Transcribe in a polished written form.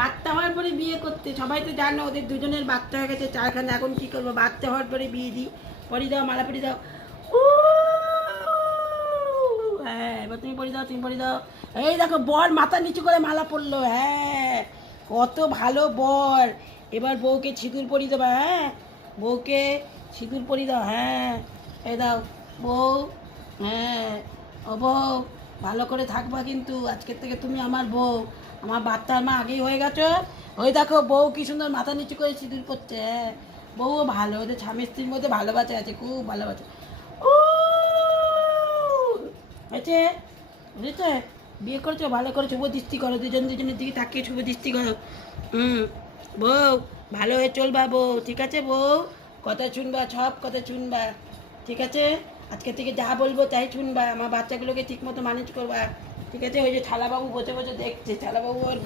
বাচ্চা হওয়ার পরে বিয়ে করতে, সবাই তো জানো ওদের দুজনের বাচ্চা হয়ে গেছে চারখানে। এখন কি করবো, বাচ্চা হওয়ার পরে বিয়ে দিই। পরি দাও, মালা পরি দাও। হ্যাঁ, এবার তুমি পরি দাও, তুমি পরি দাও। এই দেখো বর মাথা নিচু করে মালা পরলো। হ্যাঁ, কত ভালো বর। এবার বউকে সিঁদুর পরি দেবা। হ্যাঁ, বউকে সিঁদুর পরি দাও। হ্যাঁ, এই দাও বউ। হ্যাঁ, ও বউ, ভালো করে থাকবা কিন্তু, আজকের থেকে তুমি আমার বউ। আমার বাচ্চার মা আগেই হয়ে গেছো। ওই দেখো বউ কি সুন্দর মাথা নিচু করে সিঁদুর করছে। হ্যাঁ, বউও ভালো, ওদের স্বামী স্ত্রীর মধ্যে ভালোবাসা আছে, খুব ভালোবাসা। ও হয়েছে, বুঝেছে? বিয়ে করেছো, ভালো করে শুভ দৃষ্টি করো, দুজন দুজনের দিকে তাকিয়ে শুভ দৃষ্টি করো। বউ, ভালো হয়ে চলবা বউ, ঠিক আছে বউ? কথা শুনবা, সব কথা শুনবা, ঠিক আছে? আজকে থেকে যা বলবো তাই শুনবা, আমার বাচ্চাগুলোকে ঠিক মতো ম্যানেজ করবা, ঠিক আছে? ওই যে ছালাবাবু বসে বসে দেখছে, ছালাবাবু আর